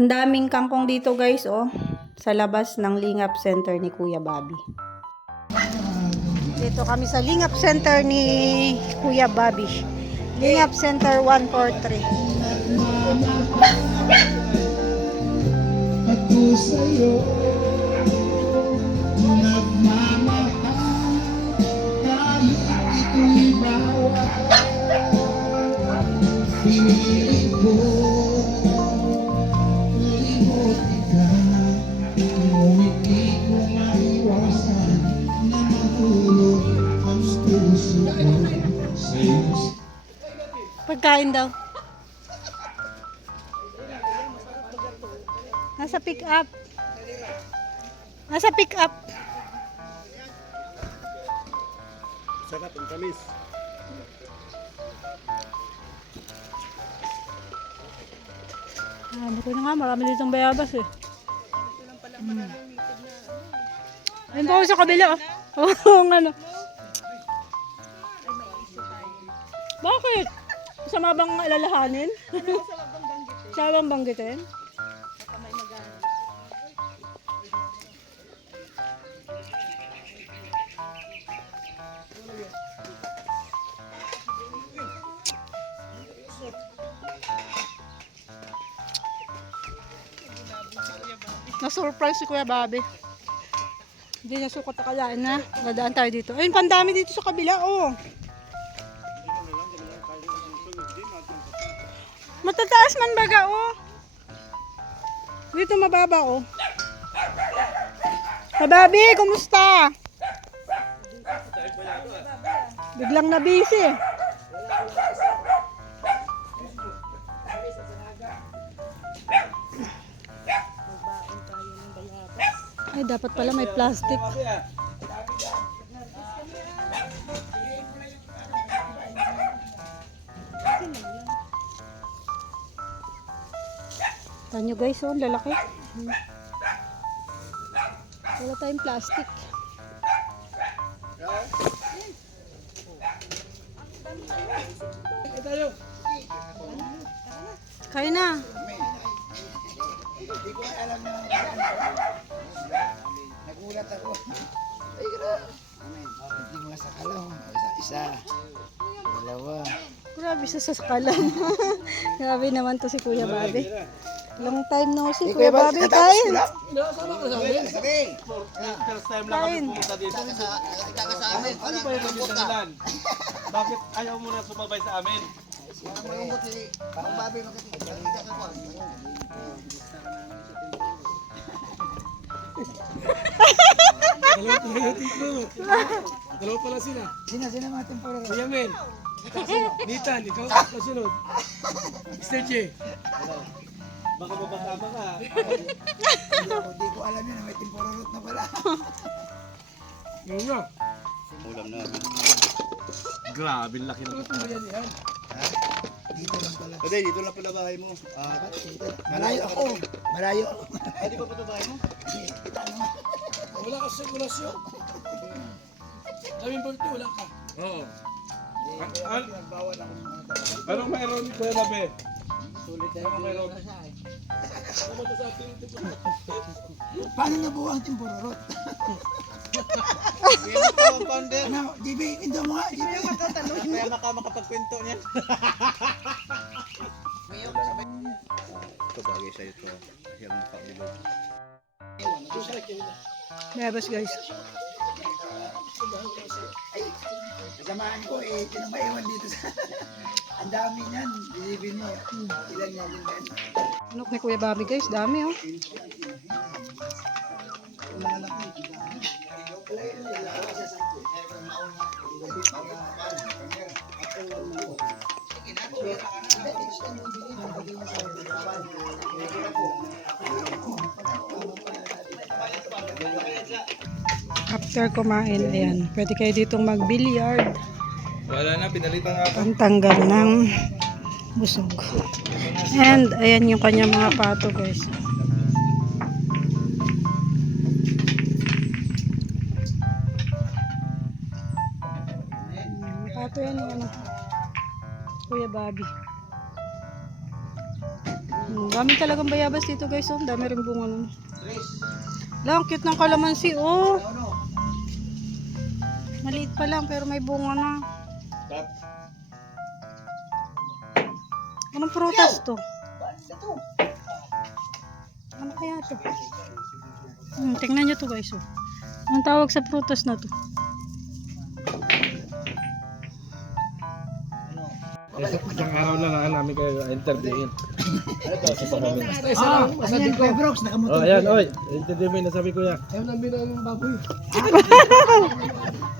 Ang daming kangkong dito guys, oh. Sa labas ng Lingap Center ni Kuya Bobby. Dito kami sa Lingap Center ni Kuya Bobby. Lingap Center 143. Ako sa'yo Nagmamahal Kahit ito'y bawat Pinili Pagkain daw. Nasa pick up. Nasa pick up. Sarap ang kamis. Ah, ko na nga, marami ditong bayabas eh. Mm. Ayun pa ako sa kabila. oh. Oo, ang ano. Bakit? Masama bang alalahanin? Masama bang banggitin? Na-surprise si Kuya Bobby. Hindi niya sukat akalain na. Dadaan tayo dito. Ayun, pandami dito sa kabila. Oh. Matataas man baga, oh. Dito mababa, oh. Kababi, kumusta? Biglang na busy. Ay, dapat pala may plastic. Tanyo guys, oh, lalaki. Hmm. Wala tayong plastic. Kaya na. Hindi ko alam na Nagulat ako. Ay, gra. Hindi mga sakalaw. Isa, isa. Dalawa. Grabe sa sasakalam. Grabe naman to si Kuya Bobby. Long time no si Eh, Kuya Bobby. Kain. Sabi. First time lang kami pumunta dito. Ano ba yung naging dahilan? Bakit ayaw mo na sumabay sa amin? Parang babi makikita ka ko. Dalawa pala sila. Sina, sina mga temporary. Kuya Mel. Nitan, ikaw kasunod. Mr. J. Baka mabasama ka. Hindi ako- Hindi ko alam yun na may temporary na pala. Yung nga. Ulam na. Grabe, laki ng Ano yan yan? Dito lang pala. Hindi, dito lang pala bahay mo. Ah, Dito. Malayo ako. Malayo ako. ah, di ba pa ito bahay mo? Kita naman. Wala ka sirkulasyon. Daming birthday, wala ka. Oo. Tao. Anong meron Kuya Babe? Sulit meron? Pumunta sa ating tipo. Paano nabuo ang temporarot? Ano, JB, indo mo nga, JB. Kaya maka makapagkwento niyan. Ito bagay sa'yo to. Kasi ang mukha bilog. Bayabas guys. Ay, kasamahan ko eh, tinamaiwan dito sa... Ang dami niyan, JB mo. Ilan niya din yan. Anok ni Kuya Bobby guys, dami oh. After kumain, ayan, pwede kayo ditong mag-billiard. Wala na, pinalitan nga Pantanggal ng busog. And, ayan yung kanyang mga pato guys. Pato yan ano. Kuya Bobby. Hmm, dami talagang bayabas dito guys. Oh. Ang dami rin bunga nun. Lang, cute ng kalamansi. Oh. Maliit pa lang pero may bunga na. Anong prutas to? Ano kaya to? Hmm, tingnan nyo to guys. Oh. Anong tawag sa prutas na to? Isang araw na lang namin kayo interviewin. Ah, ano yan, Kuya Brooks, nakamotor. Oh, ayan, oy. Interview mo na sabi ko ya. Ayaw namin ng baboy.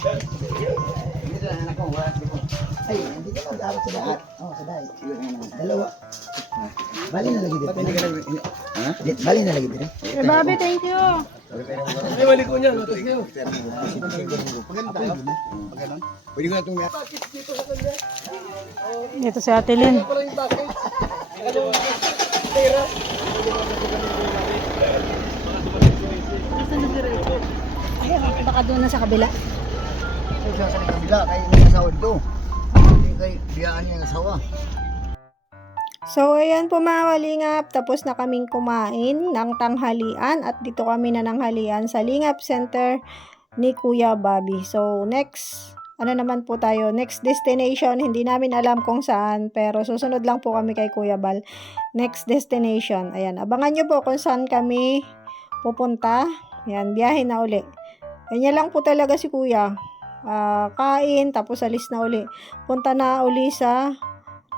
Ay, hindi ka mag-aabot sa dahat. Oo, sa dahat. Dalawa. Bali na lagi dito. Ha? Bali na lagi dito. Kuya Bobby, thank you. Ay, mali ko niya. Matas niyo. Pwede ko na itong Ito si Ate Lynn. Pera. Baka doon na sa kabila. Sa sa kabila, kay may asawa dito. Kay biyaan niya ng asawa. So, ayan po mga kalingap, tapos na kaming kumain ng tanghalian at dito kami na nanghalian sa Lingap Center ni Kuya Bobby. So, next, ano naman po tayo, next destination, hindi namin alam kung saan, pero susunod lang po kami kay Kuya Bal. Next destination, ayan, abangan nyo po kung saan kami pupunta. Ayan, biyahe na uli. Ganyan lang po talaga si Kuya. Ah, kain, tapos alis na uli. Punta na uli sa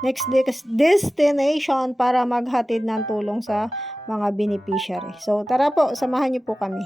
next des- destination para maghatid ng tulong sa mga beneficiary. So, tara po, samahan niyo po kami.